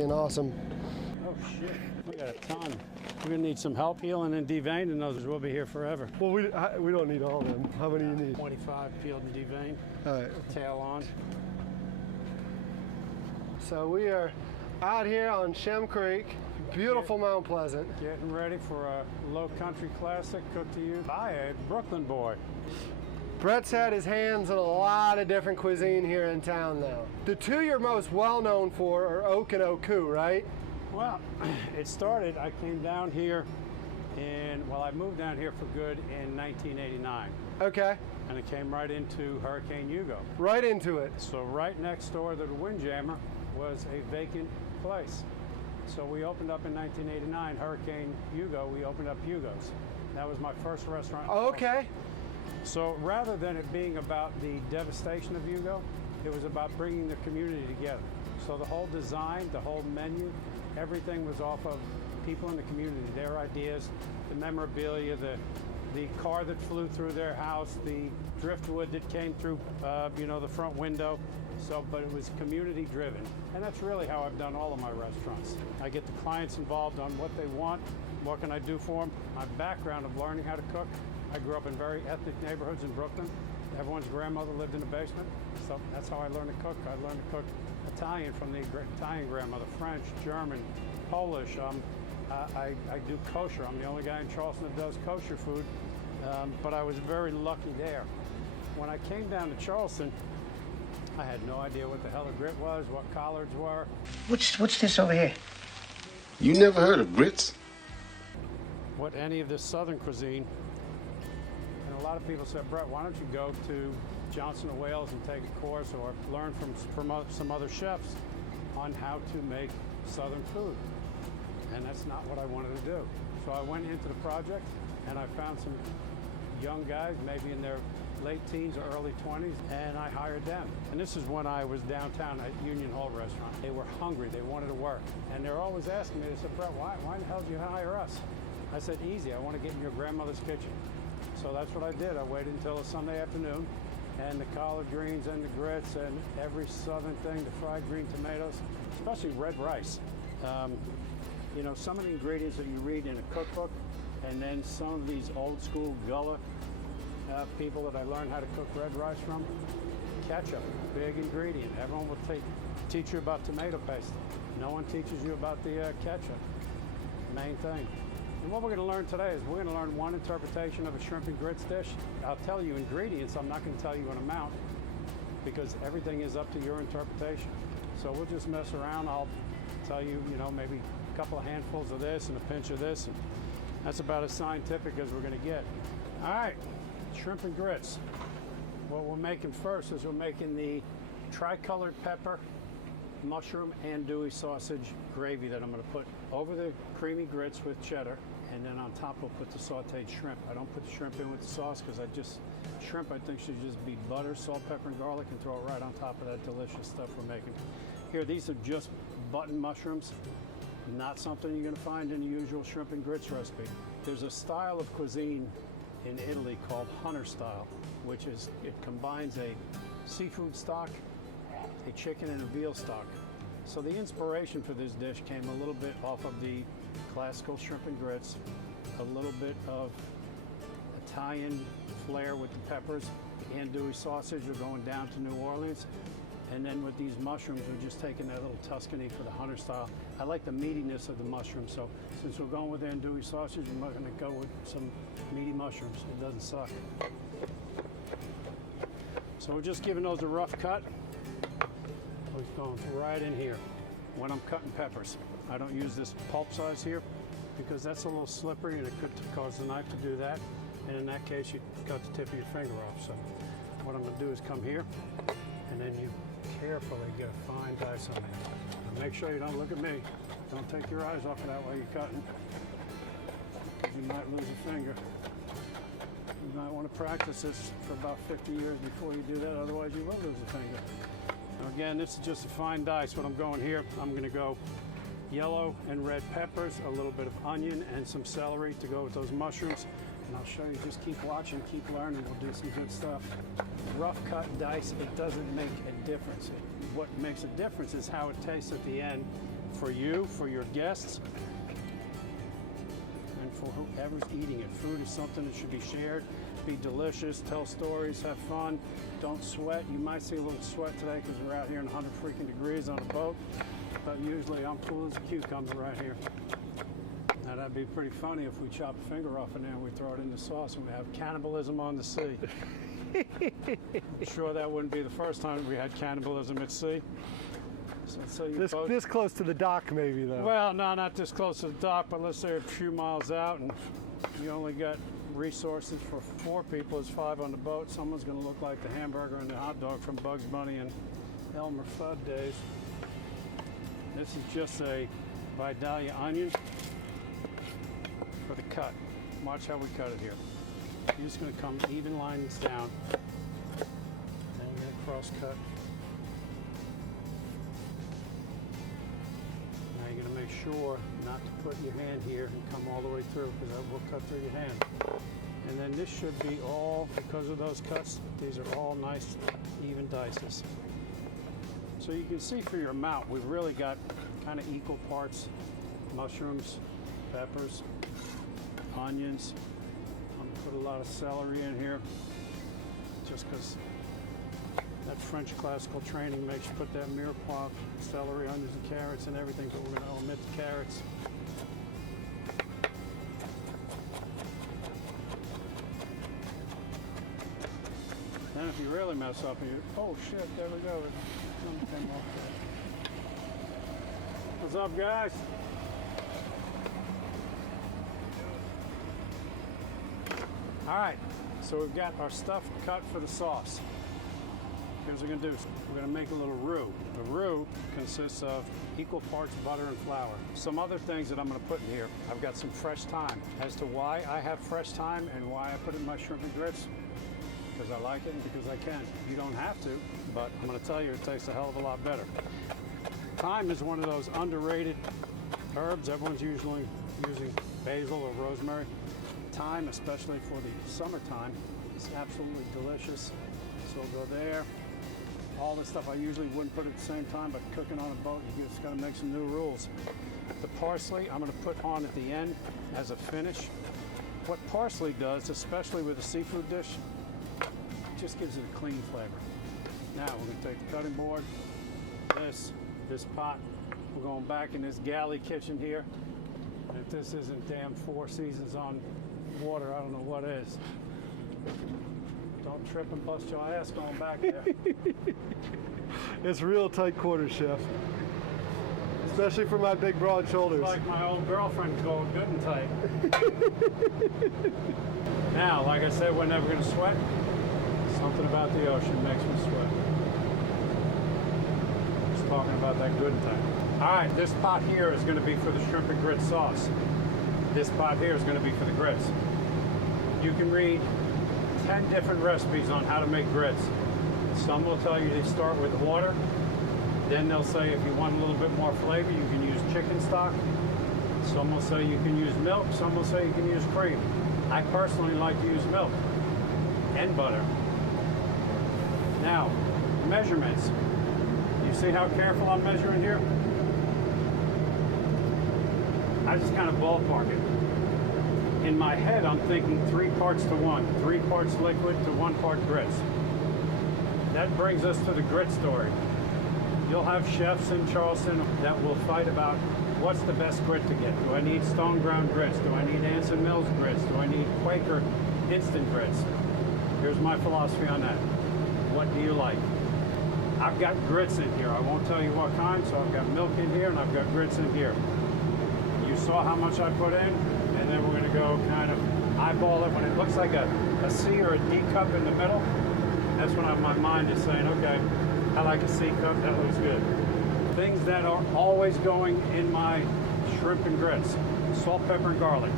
freaking awesome. Oh shit, we got a ton. We're gonna need some help healing and deveining those. We'll be here forever. Well, we don't need all of them. How many do you need? 25 peeled and deveined. All right. Tail on. So we are out here on Shem Creek, beautiful Mount Pleasant. Getting ready for a low country classic cooked to you by a Brooklyn boy. Brett's had his hands in a lot of different cuisine here in town now. The two you're most well known for are Oak and Oku, right? Well, it started, I came down here I moved down here for good in 1989. Okay. And it came right into Hurricane Hugo. Right into it. So right next door to the Windjammer was a vacant place. So we opened up in 1989, Hurricane Hugo, we opened up Hugo's. That was my first restaurant. Okay. So rather than it being about the devastation of Hugo, it was about bringing the community together. So the whole design, the whole menu, everything was off of people in the community, their ideas, the memorabilia, the car that flew through their house, the driftwood that came through, the front window. So, but it was community driven. And that's really how I've done all of my restaurants. I get the clients involved on what they want, what can I do for them. My background of learning how to cook, I grew up in very ethnic neighborhoods in Brooklyn. Everyone's grandmother lived in the basement, so that's how I learned to cook. I learned to cook Italian from the Italian grandmother, French, German, Polish. I do kosher. I'm the only guy in Charleston that does kosher food, but I was very lucky there. When I came down to Charleston, I had no idea what the hell a grit was, what collards were. What's this over here? You never heard of grits? What any of this southern cuisine. And a lot of people said, Brett, why don't you go to Johnson & Wales and take a course or learn from some other chefs on how to make southern food. And that's not what I wanted to do. So I went into the project and I found some young guys, maybe in their late teens or early 20s, and I hired them. And this is when I was downtown at Union Hall Restaurant. They were hungry, they wanted to work. And they're always asking me, they said, Brett, why the hell did you hire us? I said, easy, I want to get in your grandmother's kitchen. So that's what I did. I waited until a Sunday afternoon, and the collard greens and the grits and every southern thing, the fried green tomatoes, especially red rice. Some of the ingredients that you read in a cookbook, and then some of these old school Gullah people that I learned how to cook red rice from. Ketchup, big ingredient. Everyone will teach you about tomato paste. No one teaches you about the ketchup, main thing. And what we're going to learn today is we're going to learn one interpretation of a shrimp and grits dish. I'll tell you ingredients, I'm not going to tell you an amount because everything is up to your interpretation. So we'll just mess around. I'll tell you, maybe a couple of handfuls of this and a pinch of this. And that's about as scientific as we're going to get. All right, shrimp and grits. What we're making first is we're making the tricolored pepper, mushroom, andouille sausage gravy that I'm going to put over the creamy grits with cheddar, and then on top we'll put the sauteed shrimp. I don't put the shrimp in with the sauce because shrimp I think should just be butter, salt, pepper, and garlic, and throw it right on top of that delicious stuff we're making. Here, these are just button mushrooms, not something you're going to find in the usual shrimp and grits recipe. There's a style of cuisine in Italy called Hunter style, which is, it combines a seafood stock, a chicken, and a veal stock. So the inspiration for this dish came a little bit off of the classical shrimp and grits, a little bit of Italian flair with the peppers, the andouille sausage are going down to New Orleans, and then with these mushrooms, we're just taking that little Tuscany for the Hunter style. I like the meatiness of the mushrooms, so since we're going with andouille sausage, we're going to go with some meaty mushrooms. It doesn't suck. So we're just giving those a rough cut. It's going right in here. When I'm cutting peppers, I don't use this pulp size here because that's a little slippery and it could cause the knife to do that. And in that case, you cut the tip of your finger off. So what I'm going to do is come here and then you carefully get a fine dice on there. Now make sure you don't look at me. Don't take your eyes off of that while you're cutting. You might lose a finger. You might want to practice this for about 50 years before you do that, otherwise you will lose a finger. Now again, this is just a fine dice. What I'm going here, I'm going to go yellow and red peppers, a little bit of onion, and some celery to go with those mushrooms. And I'll show you, just keep watching, keep learning, we'll do some good stuff. Rough cut dice, it doesn't make a difference. What makes a difference is how it tastes at the end for you, for your guests, and for whoever's eating it. Food is something that should be shared, be delicious, tell stories, have fun, don't sweat. You might see a little sweat today because we're out here in 100 freaking degrees on a boat, but usually I'm cool as a cucumber right here. Now that'd be pretty funny if we chop a finger off in there and we throw it in the sauce and we have cannibalism on the sea. I'm sure that wouldn't be the first time we had cannibalism at sea. So This close to the dock, maybe, though. well, no, not this close to the dock, but let's say a few miles out, and you only got resources for 4 people. It's 5 on the boat. Someone's going to look like the hamburger and the hot dog from Bugs Bunny and Elmer Fudd days. This is just a Vidalia onion for the cut. Watch how we cut it here. You're just going to come even lines down. Then you're going to cross cut. Now you're going to make sure not to put your hand here and come all the way through, because that will cut through your hand. And then this should be all, because of those cuts, these are all nice even dices. So you can see for your amount, we've really got kind of equal parts: mushrooms, peppers, onions. I'm going to put a lot of celery in here just because that French classical training makes you put that mirepoix, celery, onions, and carrots and everything, but we're going to omit the carrots. Then if you really mess up, oh shit, there we go. Something came off there. What's up, guys? All right, so we've got our stuff cut for the sauce. Here's what we're gonna do. We're gonna make a little roux. The roux consists of equal parts butter and flour. Some other things that I'm gonna put in here. I've got some fresh thyme. As to why I have fresh thyme and why I put it in my shrimp and grits, because I like it and because I can. You don't have to, but I'm gonna tell you it tastes a hell of a lot better. Thyme is one of those underrated herbs. Everyone's usually using basil or rosemary. Thyme, especially for the summertime, is absolutely delicious. So we'll go there. All this stuff I usually wouldn't put at the same time, but cooking on a boat, you just gotta make some new rules. The parsley I'm gonna put on at the end as a finish. What parsley does, especially with a seafood dish, just gives it a clean flavor. Now we're gonna take the cutting board, this pot. We're going back in this galley kitchen here. And if this isn't damn 4 seasons on water, I don't know what is. Don't trip and bust your ass going back there. It's real tight quarters, Chef. Especially for my big, broad shoulders. It's like my old girlfriend's going good and tight. Now, like I said, we're never going to sweat. Something about the ocean makes me sweat. Just talking about that good and tight. All right, this pot here is going to be for the shrimp and grits sauce. This pot here is going to be for the grits. You can read 10 different recipes on how to make grits. Some will tell you to start with water. Then they'll say if you want a little bit more flavor, you can use chicken stock. Some will say you can use milk. Some will say you can use cream. I personally like to use milk and butter. Now, measurements. You see how careful I'm measuring here? I just kind of ballpark it. In my head, I'm thinking 3 parts to 1, 3 parts liquid to 1 part grits. That brings us to the grit story. You'll have chefs in Charleston that will fight about what's the best grit to get. Do I need stone ground grits? Do I need Anson Mills grits? Do I need Quaker instant grits? Here's my philosophy on that. What do you like? I've got grits in here. I won't tell you what kind, so I've got milk in here and I've got grits in here. You saw how much I put in, and then we're gonna go kind of eyeball it. When it looks like a C or a D cup in the middle, that's when my mind is saying, okay, I like a C cup, that looks good. Things that are always going in my shrimp and grits: salt, pepper, and garlic.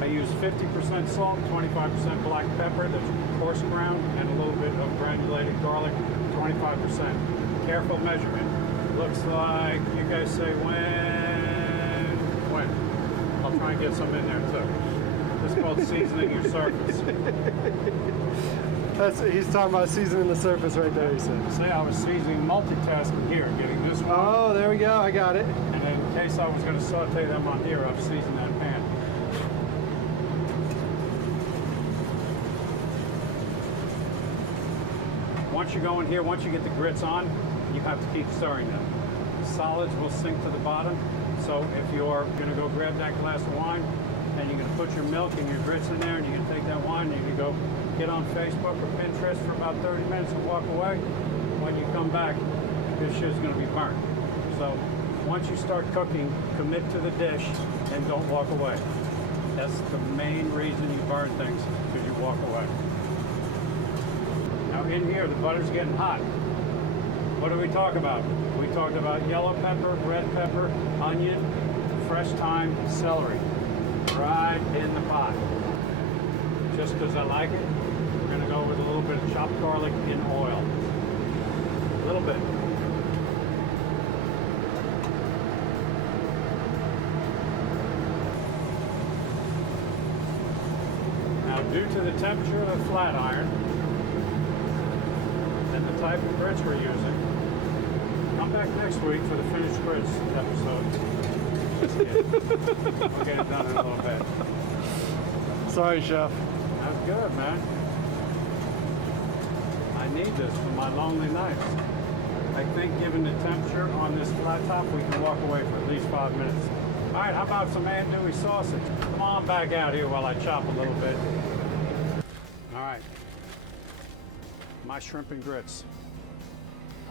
I use 50% salt, 25% black pepper that's coarse ground, and a little bit of granulated garlic, 25%. Careful measurement. Looks like, you guys say when? I'll try and get some in there too. This is called seasoning your surface. He's talking about seasoning the surface right there, he said. See, I was seasoning, multitasking here, getting this one. Oh, there we go, I got it. And then in case I was going to saute them on here, I've seasoned that pan. Once you go in here, once you get the grits on, you have to keep stirring them. Solids will sink to the bottom, so if you're going to go grab that glass of wine and you're going to put your milk and your grits in there and you're going to take that wine and you're going to go get on Facebook or Pinterest for about 30 minutes and walk away, when you come back, this shit's going to be burnt. So once you start cooking, commit to the dish and don't walk away. That's the main reason you burn things, because you walk away. Now in here, the butter's getting hot. What do we talk about? We talked about yellow pepper, red pepper, onion, fresh thyme, celery. Right in the pot. Just because I like it, we're going to go with a little bit of chopped garlic in oil. A little bit. Now, due to the temperature of the flat iron and the type of grits we're using, come back next week for the finished grits episode. Just kidding. We'll get it done in a little bit. Sorry, Chef. That's good, man. I need this for my lonely nights. I think given the temperature on this flat top, we can walk away for at least 5 minutes. All right, how about some andouille sausage? Come on back out here while I chop a little bit. All right. My shrimp and grits.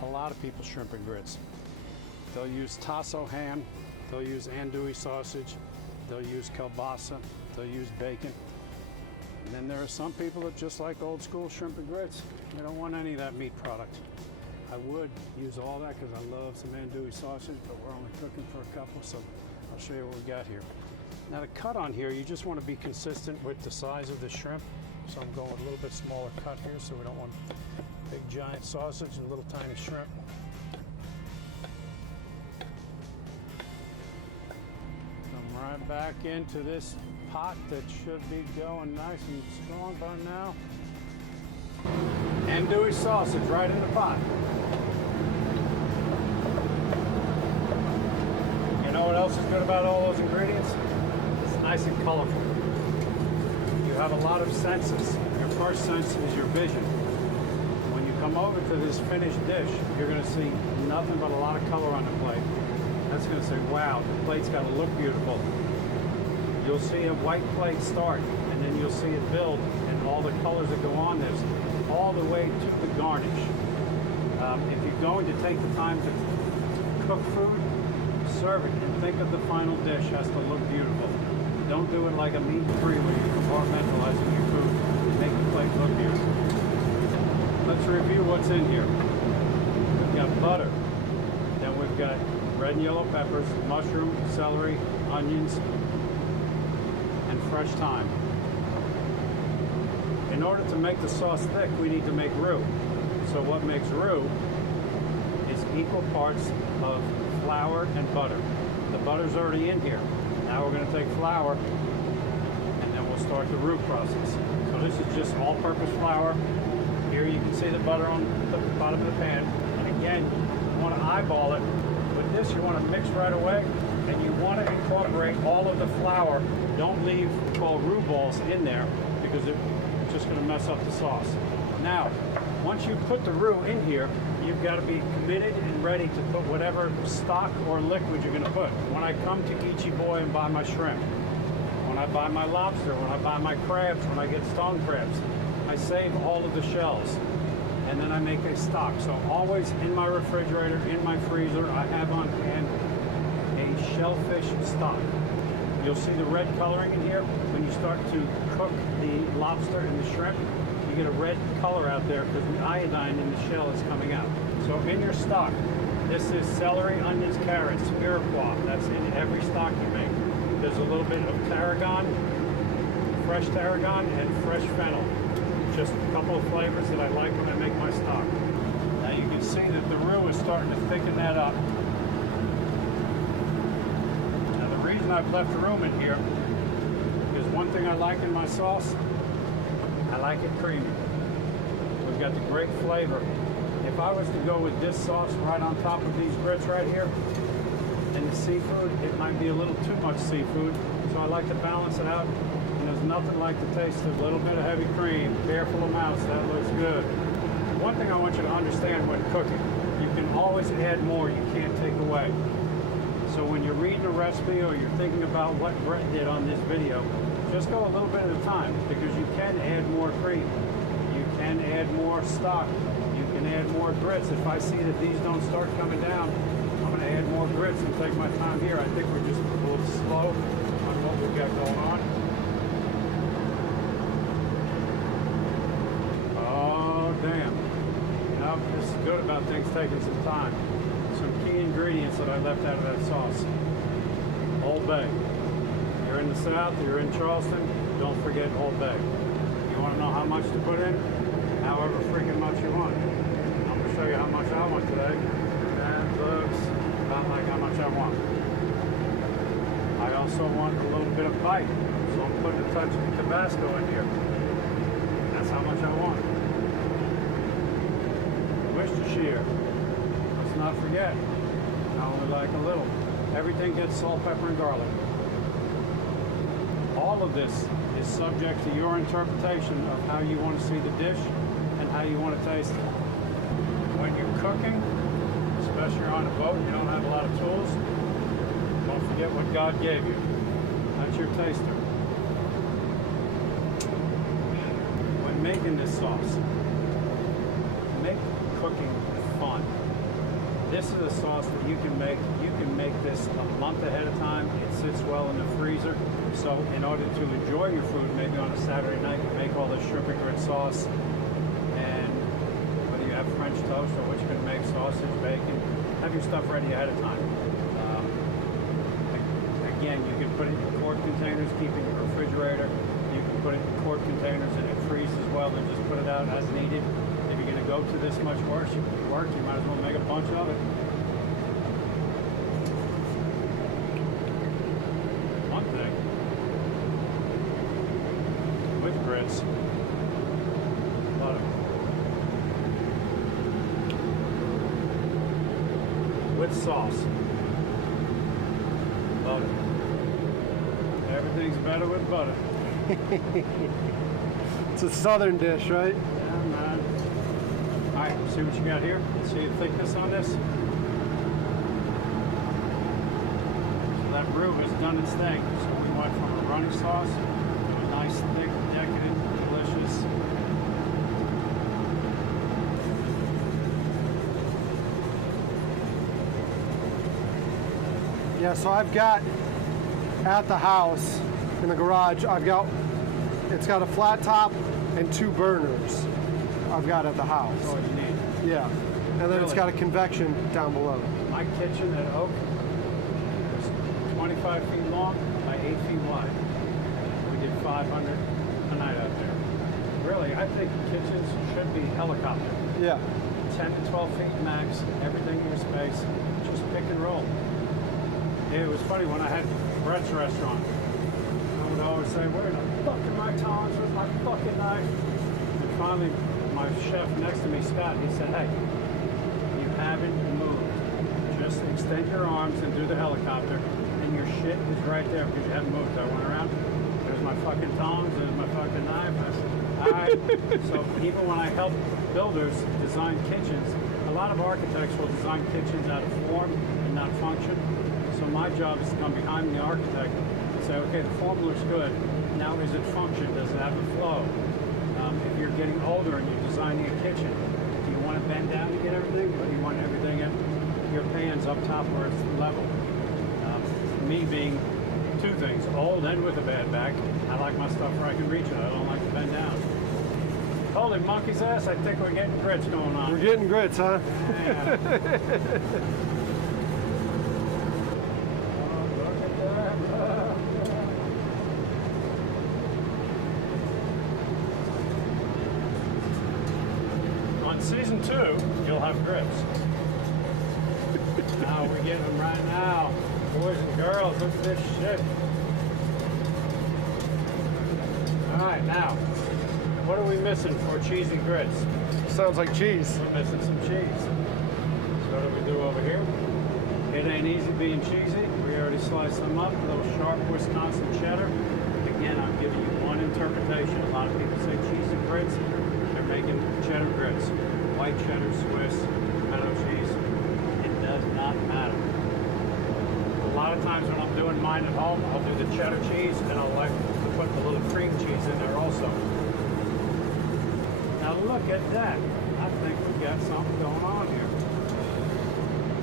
A lot of people shrimp and grits. They'll use tasso ham, they'll use andouille sausage, they'll use kielbasa, they'll use bacon. And then there are some people that just like old school shrimp and grits. They don't want any of that meat product. I would use all that because I love some andouille sausage, but we're only cooking for a couple, so I'll show you what we got here. Now the cut on here, you just want to be consistent with the size of the shrimp. So I'm going with a little bit smaller cut here, so we don't want big giant sausage and little tiny shrimp. Come right back into this pot that should be going nice and strong by now. Andouille sausage right in the pot. You know what else is good about all those ingredients? It's nice and colorful. You have a lot of senses. Your first sense is your vision. When you come over to this finished dish, you're going to see nothing but a lot of color on the plate. That's going to say, wow, the plate's got to look beautiful. You'll see a white plate start, and then you'll see it build, and all the colors that go on this, all the way to the garnish. If you're going to take the time to cook food, serve it, and think of the final dish has to look beautiful. Don't do it like a meat-free where you're compartmentalizing your food. Make the plate look beautiful. Let's review what's in here. We've got butter. Then we've got red and yellow peppers, mushroom, celery, onions, and fresh thyme. In order to make the sauce thick, we need to make roux. So what makes roux is equal parts of flour and butter. The butter's already in here. Now we're going to take flour, and then we'll start the roux process. So this is just all-purpose flour. Here you can see the butter on the bottom of the pan. And again, you want to eyeball it. With this, you want to mix right away, and you want to incorporate all of the flour. Don't leave what we call roux balls in there, because it's just going to mess up the sauce. Now, once you put the roux in here, you've got to be committed and ready to put whatever stock or liquid you're going to put. When I come to Ichi Boy and buy my shrimp, when I buy my lobster, when I buy my crabs, when I get stone crabs, I save all of the shells, and then I make a stock. So always in my refrigerator, in my freezer, I have on hand a shellfish stock. You'll see the red coloring in here. When you start to cook the lobster and the shrimp, you get a red color out there because the iodine in the shell is coming out. So in your stock, this is celery, onions, carrots, Iroquois. That's in every stock you make. There's a little bit of tarragon, fresh tarragon, and fresh fennel. Just a couple of flavors that I like when I make my stock. Now you can see that the roux is starting to thicken that up. Now the reason I've left room in here is one thing I like in my sauce, I like it creamy. got the great flavor. If I was to go with this sauce right on top of these grits right here, and the seafood, it might be a little too much seafood, so I like to balance it out. And there's nothing like the taste of a little bit of heavy cream, careful amounts, that looks good. One thing I want you to understand when cooking, you can always add more, you can't take away. So when you're reading a recipe or you're thinking about what Brett did on this video, just go a little bit at a time, because you can add more cream, you can add more stock, you can add more grits. If I see that these don't start coming down, I'm going to add more grits and take my time here. I think we're just a little slow on what we've got going on. Oh, damn. Now, this is good about things taking some time. Some key ingredients that I left out of that sauce. Old Bay. You're in the South, you're in Charleston, don't forget Old Bay. You want to know how much to put in? However freaking much you want. I'm going to show you how much I want today. That looks about like how much I want. I also want a little bit of bite, so I'm putting a touch of Tabasco in here. That's how much I want. Worcestershire. Let's not forget, I only like a little. Everything gets salt, pepper, and garlic. All of this is subject to your interpretation of how you want to see the dish and how you want to taste it. When you're cooking, especially on a boat, you don't have a lot of tools, don't forget what God gave you. That's your taster. When making this sauce, make cooking fun. This is a sauce that you can make. You can make this a month ahead of time. It sits well in the freezer. So in order to enjoy your food, maybe on a Saturday night, you make all this shrimp and grit sauce. And whether you have French toast or what you're going to make, sausage, bacon, have your stuff ready ahead of time. Again, you can put it in quart containers, keep it in your refrigerator. You can put it in quart containers and it freezes well and just put it out as needed. If you're going to go to this much work, you might as well make a bunch of it. One thing with grits, butter. With sauce, butter. Everything's better with butter. It's a southern dish, right? Yeah, man. All right, see what you got here? See the thickness on this? So that roux has done its thing. So we went from a runny sauce to a nice, thick, decadent, delicious. Yeah, so I've got at the house in the garage, it's got a flat top and 2 burners. I've got at the house. That's all you need. Yeah, and then it's got a convection down below. My kitchen at Oak is 25 feet long by 8 feet wide. We did 500 a night out there. Really, I think kitchens should be helicopter. Yeah. 10 to 12 feet max, everything in your space, just pick and roll. It was funny when I had Brett's restaurant. I would always say, where the fuck are my tongs with my fucking knife? And finally, my chef next to me, Scott, he said, hey, you haven't moved. Just extend your arms and do the helicopter, and your shit is right there because you haven't moved. I went around, there's my fucking tongs, there's my fucking knife. I said, all right. So even when I help builders design kitchens, a lot of architects will design kitchens out of form and not function. So my job is to come behind the architect and say, okay, the form looks good. Now, is it function? Does it have a flow? If you're getting older and you're designing a kitchen, do you want to bend down to get everything, or do you want everything at your pans up top where it's level? Me being 2 things, old and with a bad back, I like my stuff where I can reach it. I don't like to bend down. Holy monkey's ass, I think we're getting grits going on. We're getting grits, huh? Yeah. Season 2, you'll have grits. Now we're getting them right now. Boys and girls, look at this shit. All right, now, What are we missing for cheesy grits? Sounds like cheese. We're missing some cheese. So what do we do over here? It ain't easy being cheesy. We already sliced them up. A little sharp Wisconsin cheddar. Again, I'm giving you one interpretation. A lot of people say cheesy grits. They're making cheddar grits. White cheddar, Swiss, tomato cheese. It does not matter. A lot of times when I'm doing mine at home, I'll do the cheddar cheese and I'll like to put the little cream cheese in there also. Now look at that. I think we've got something going on here.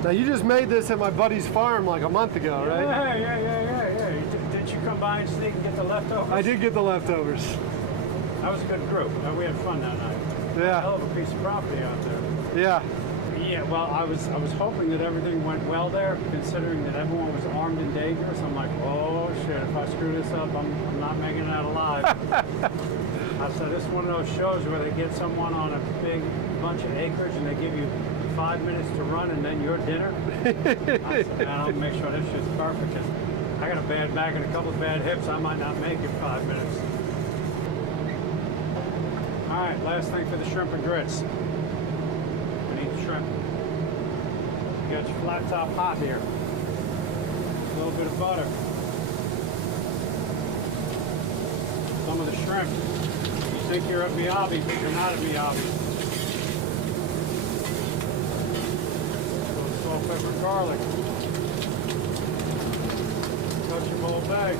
Now you just made this at my buddy's farm like a month ago, right? Yeah. Did you come by and sneak and get the leftovers? I did get the leftovers. That was a good group. We had fun that night. Yeah. Hell of a piece of property out there. Yeah. Yeah, well, I was hoping that everything went well there, considering that everyone was armed and dangerous. I'm like, oh shit, if I screw this up, I'm not making it out alive. I said, this is one of those shows where they get someone on a big bunch of acreage and they give you 5 minutes to run and then your dinner. I said, man, I'll make sure this shit's perfect. 'Cause I got a bad back and a couple of bad hips. I might not make it 5 minutes. All right, last thing for the shrimp and grits. We need the shrimp. You got your flat top hot here. A little bit of butter. Some of the shrimp. You think you're a Miyabi, but you're not a Miyabi. Salt, pepper, and garlic. Touch your whole bag.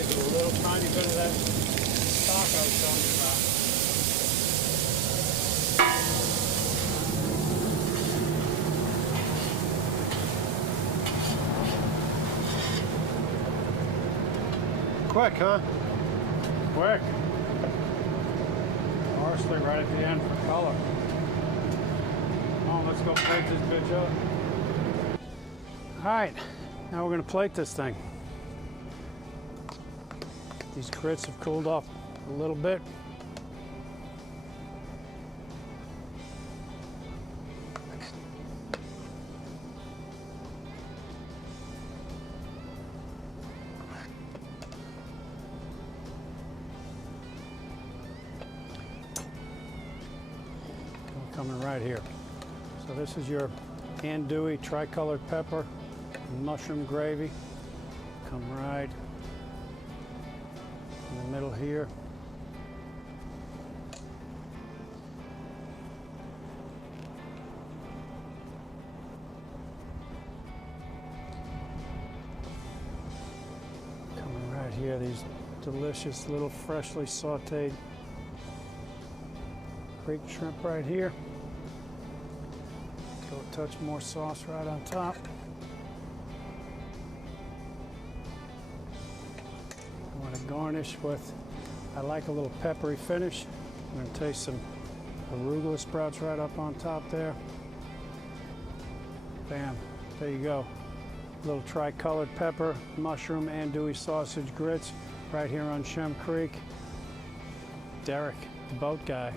With a little tiny bit of that stock I was telling you about. Quick, huh? Quick. Parsley right at the end for color. Come on, let's go plate this bitch up. All right, now we're gonna plate this thing. These grits have cooled off a little bit. Coming right here. So this is your andouille tricolored pepper and mushroom gravy. Come right in the middle here. Coming right here, these delicious little freshly sauteed Creek shrimp right here. Throw a touch more sauce right on top. I want to garnish with, I like a little peppery finish. I'm going to taste some arugula sprouts right up on top there. Bam, there you go. A little tricolored pepper, mushroom, andouille sausage grits right here on Shem Creek. Derek, the boat guy.